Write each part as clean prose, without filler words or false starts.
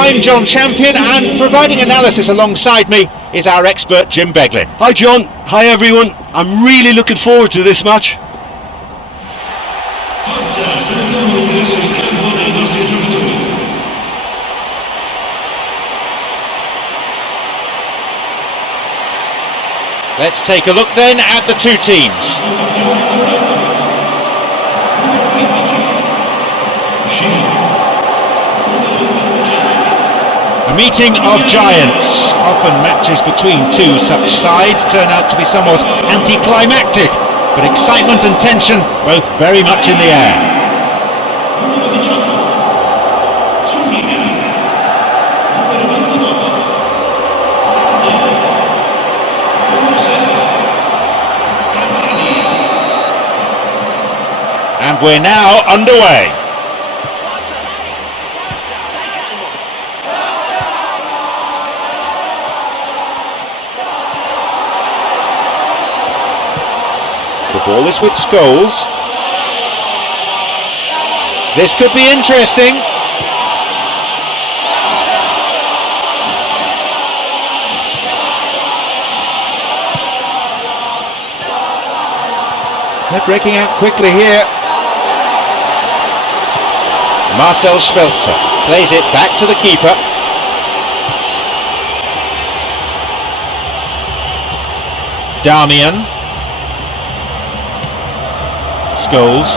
I'm John Champion, and providing analysis alongside me is our expert Jim Beglin. Hi John, hi everyone. I'm really looking forward to this match. Let's take a look then at the two teams. A meeting of giants. Often matches between two such sides turn out to be somewhat anticlimactic, but excitement and tension both very much in the air. And we're now underway. The ball is with Scholes. This could be interesting. They're breaking out quickly here. Marcel Schmelzer plays it back to the keeper. Damian. Scholes.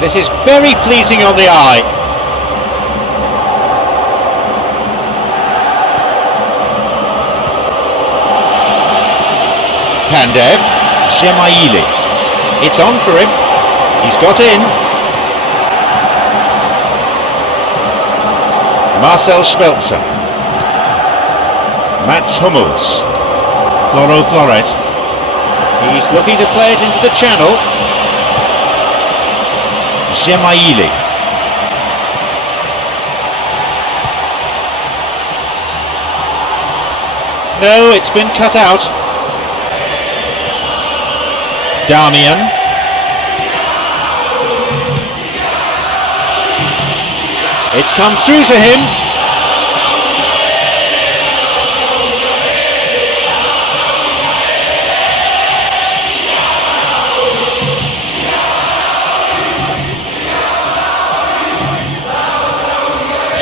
This is very pleasing on the eye. Kandev. Gemaili. It's on for him. He's got in. Marcel Schmelzer. Mats Hummels. Floro Flores. He's looking to play it into the channel. Gemaili. No, it's been cut out. Damian. It's come through to him.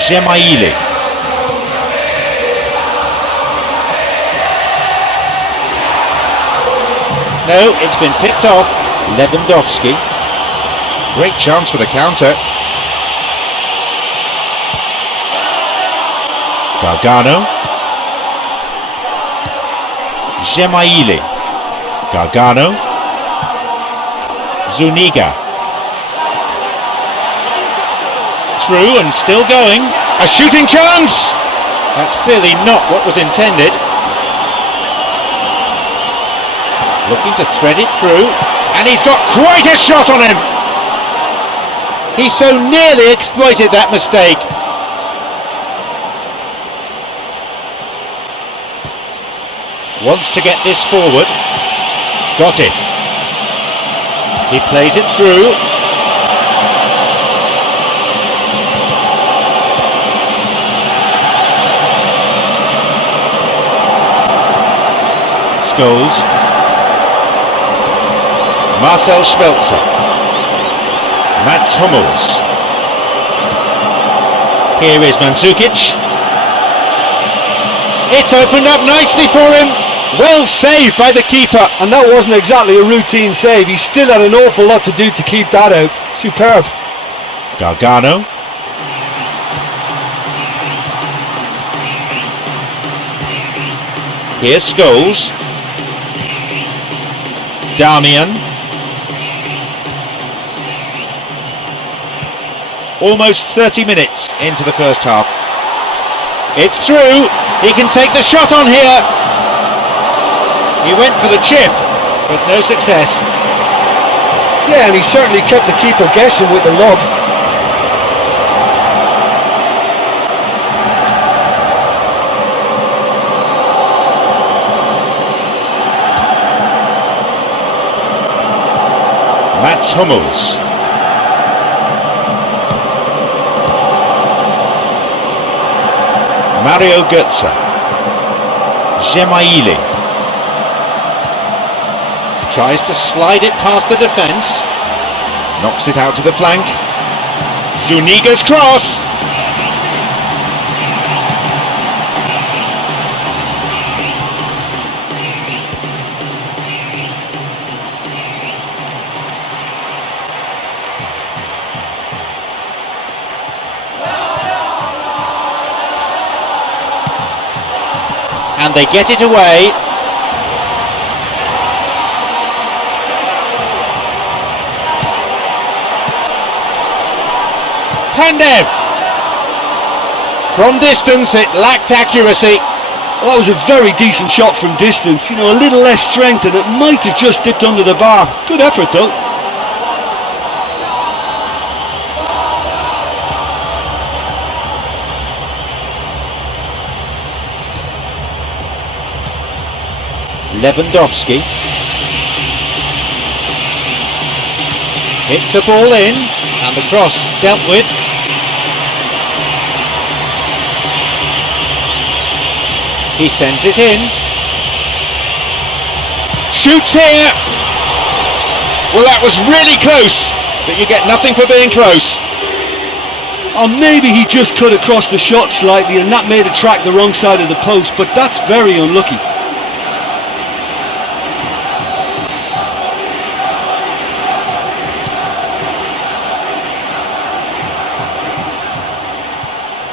Gemaili. No, it's been picked off. Lewandowski. Great chance for the counter. Gargano. Gemaili. Gargano. Zuniga. Through and still going. A shooting chance! That's clearly not what was intended. Looking to thread it through, and he's got quite a shot on him! He so nearly exploited that mistake. Wants to get this forward. Got it. He plays it through. Scholes. Marcel Schmelzer. Mats Hummels. Here is Mandzukic. It's opened up nicely for him. Well saved by the keeper. And that wasn't exactly a routine save. He still had an awful lot to do to keep that out. Superb. Gargano. Here's Scholes. Damian. Almost 30 minutes into the first half. It's through. He can take the shot on here. He went for the chip, but no success. Yeah, and he certainly kept the keeper guessing with the lob. Mats Hummels. Mario Götze. Gemaili. Tries to slide it past the defence. Knocks it out to the flank. Zuniga's cross. And they get it away. Pandev! From distance, it lacked accuracy. Well, that was a very decent shot from distance. You know, a little less strength and it might have just dipped under the bar. Good effort though. Lewandowski hits a ball in, and the cross dealt with. He sends it in. Shoots here. Well, that was really close, but you get nothing for being close. Or maybe he just cut across the shot slightly and that made it track the wrong side of the post, but that's very unlucky.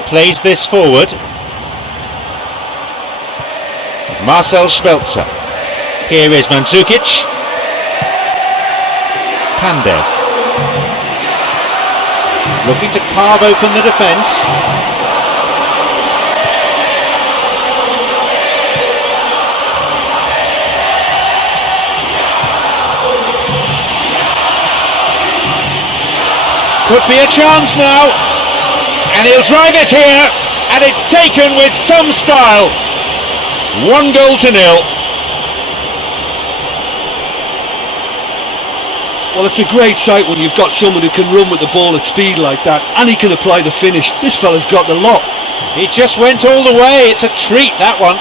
Plays this forward. Marcel Schmelzer. Here is Mandzukic. Pandev. Looking to carve open the defence. Could be a chance now. And he'll drive it here, and it's taken with some style. 1-0. Well, it's a great sight when you've got someone who can run with the ball at speed like that, and he can apply the finish. This fella's got the lot. He just went all the way. It's a treat, that one.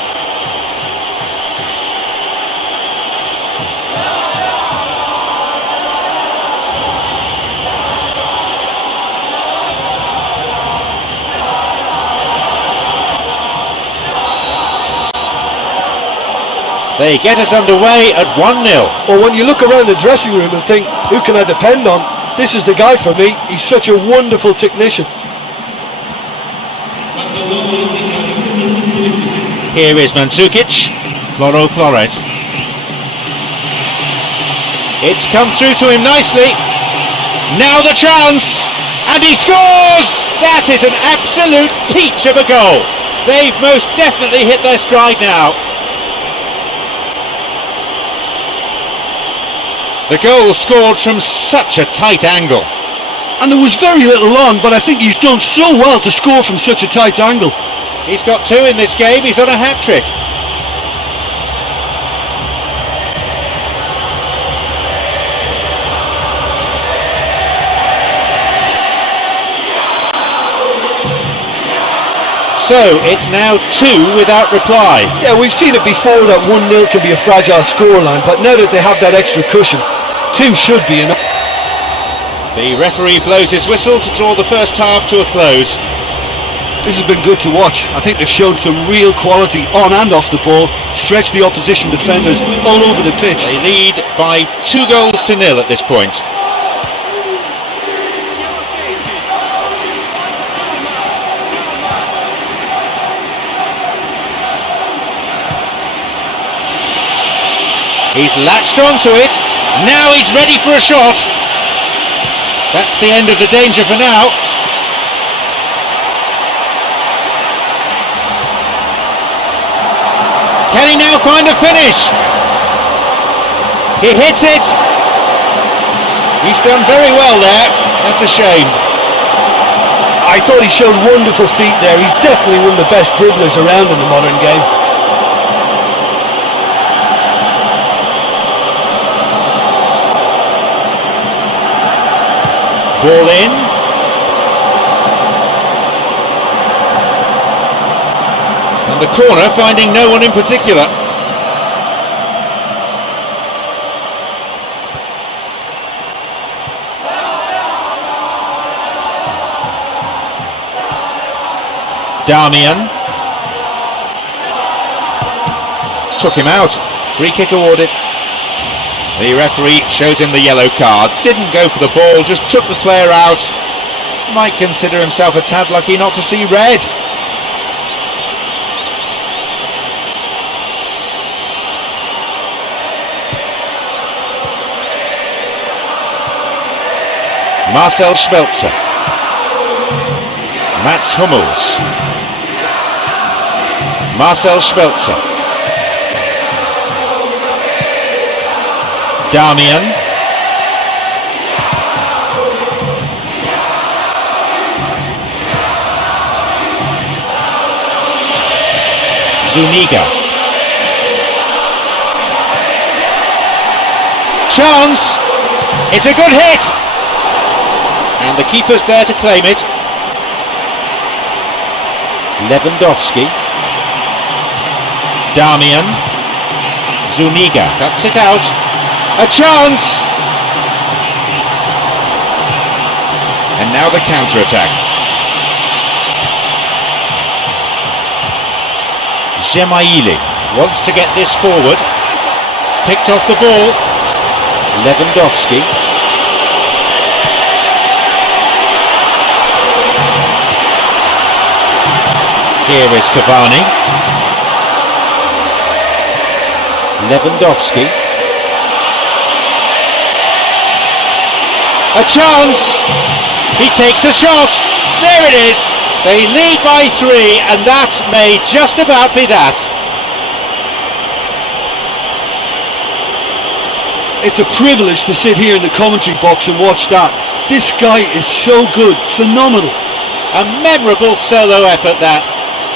They get us underway at 1-0. Well, when you look around the dressing room and think, who can I depend on? This is the guy for me. He's such a wonderful technician. Here is Mandzukic. Flores. It's come through to him nicely. Now the chance. And he scores! That is an absolute peach of a goal. They've most definitely hit their stride now. The goal scored from such a tight angle. And there was very little on, but I think he's done so well to score from such a tight angle. He's got 2 in this game, he's on a hat-trick. So it's now 2 without reply. Yeah, we've seen it before that 1-0 can be a fragile scoreline, but now that they have that extra cushion, 2 should be enough. The referee blows his whistle to draw the first half to a close. This has been good to watch. I think they've shown some real quality on and off the ball, stretched the opposition defenders all over the pitch. They lead by 2-0 at this point. He's latched onto it. Now he's ready for a shot. That's the end of the danger for now. Can he now find a finish? He hits it. He's done very well there. That's a shame. I thought he showed wonderful feet there. He's definitely one of the best dribblers around in the modern game. Ball in. And the corner finding no one in particular. Damian took him out. Free kick awarded. The referee shows him the yellow card. Didn't go for the ball, just took the player out. Might consider himself a tad lucky not to see red. Marcel Schmelzer. Mats Hummels. Marcel Schmelzer. Damian. Zuniga. Chance! It's a good hit! And the keeper's there to claim it. Lewandowski. Damian. Zuniga cuts it out. A chance! And now the counter-attack. Gemaili wants to get this forward. Picked off the ball. Lewandowski. Here is Cavani. Lewandowski. A chance! He takes a shot! There it is! They lead by 3, and that may just about be that. It's a privilege to sit here in the commentary box and watch that. This guy is so good, phenomenal. A memorable solo effort that,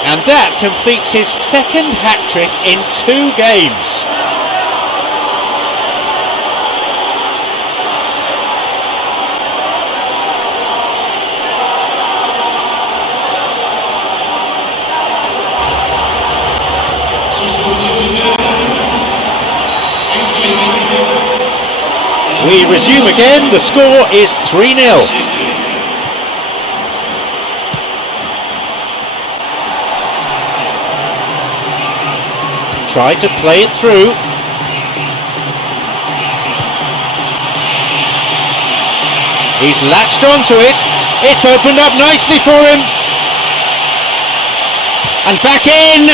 and that completes his second hat-trick in 2 games. We resume again, the score is 3-0. Tried to play it through. He's latched onto it. It's opened up nicely for him. And back in.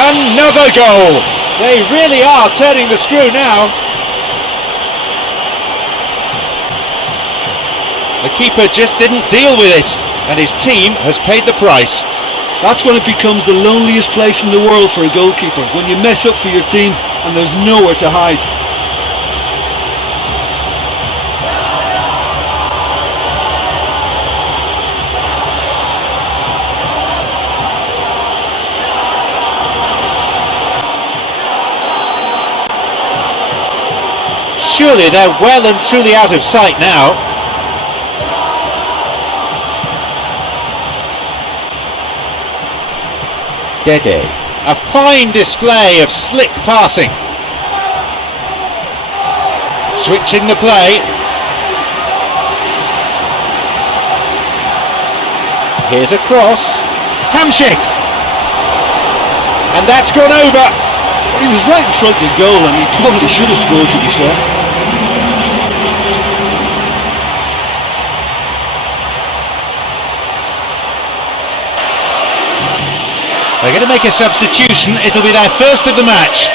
Another goal. They really are turning the screw now. The keeper just didn't deal with it, and his team has paid the price. That's when it becomes the loneliest place in the world for a goalkeeper, when you mess up for your team and there's nowhere to hide. Surely they're well and truly out of sight now. Dede, a fine display of slick passing. Switching the play. Here's a cross. Hamsik. And that's gone over. He was right in front of goal and he probably should have scored, to be fair. They're going to make a substitution. It'll be their first of the match.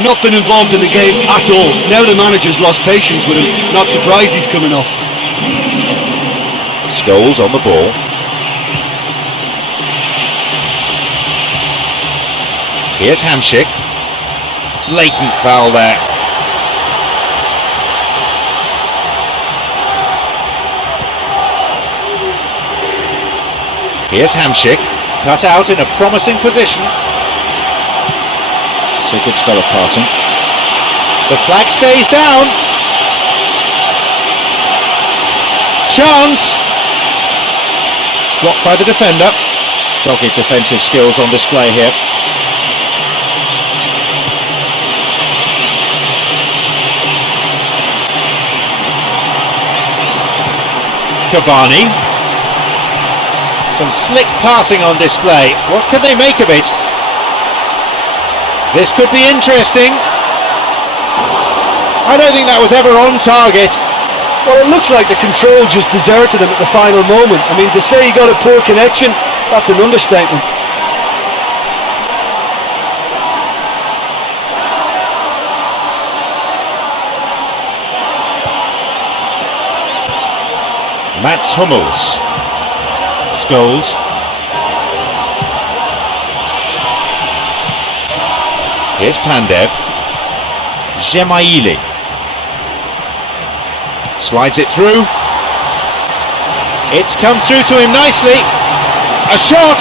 Not been involved in the game at all. Now the manager's lost patience with him. Not surprised he's coming off. Scholes on the ball. Here's Hamsik. Blatant foul there. Here's Hamsik, cut out in a promising position. So good spell of passing. The flag stays down. Chance. It's blocked by the defender. Dogged defensive skills on display here. Cavani. Some slick passing on display. What can they make of it? This could be interesting. I don't think that was ever on target. Well, it looks like the control just deserted him at the final moment. I mean, to say he got a poor connection, that's an understatement. Mats Hummels. Scholes. Here's Pandev. Gemaili. Slides it through. It's come through to him nicely. A shot.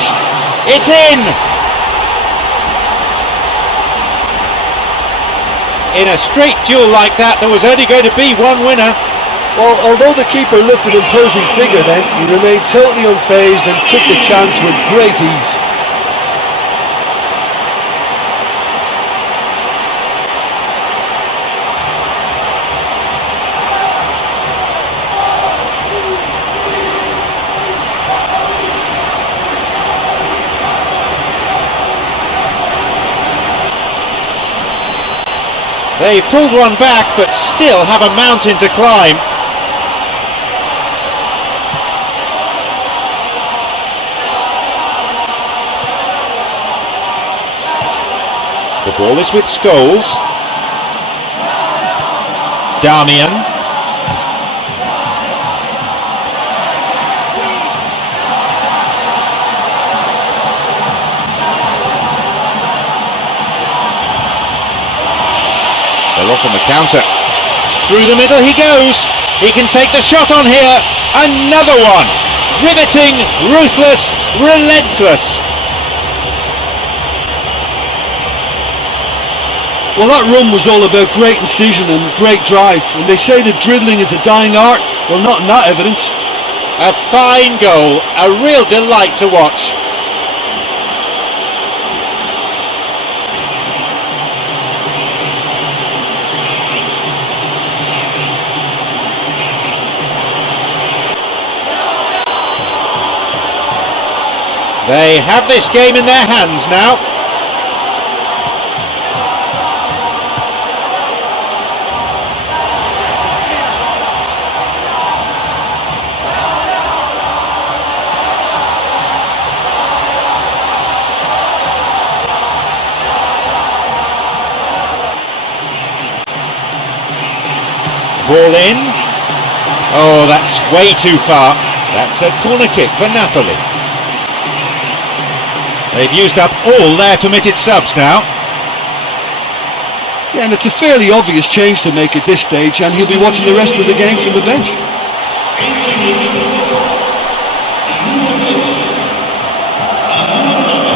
It's in. In a straight duel like that, there was only going to be one winner. Well, although the keeper looked an imposing figure then, he remained totally unfazed and took the chance with great ease. They pulled one back, but still have a mountain to climb. The ball is with Scholes. Damian. They're off on the counter. Through the middle he goes. He can take the shot on here. Another one. Riveting, ruthless, relentless. Well, that run was all about great incision and great drive. And they say that dribbling is a dying art. Well, not in that evidence. A fine goal. A real delight to watch. They have this game in their hands now. Ball in. Oh, that's way too far. That's a corner kick for Napoli. They've used up all their permitted subs now. Yeah, and it's a fairly obvious change to make at this stage, and he'll be watching the rest of the game from the bench.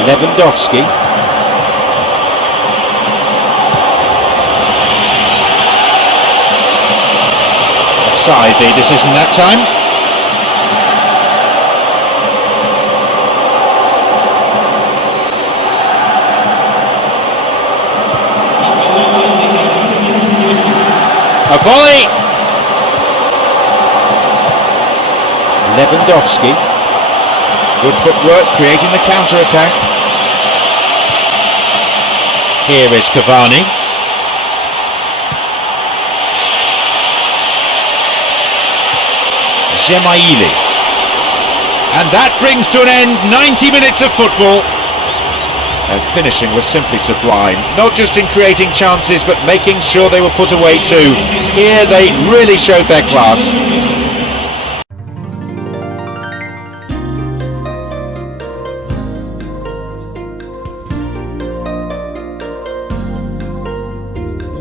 Lewandowski. Offside the decision that time. A volley. Lewandowski. Good footwork, creating the counter-attack. Here is Cavani. Gemaili. And that brings to an end 90 minutes of football. Their finishing was simply sublime, not just in creating chances, but making sure they were put away too. Here they really showed their class.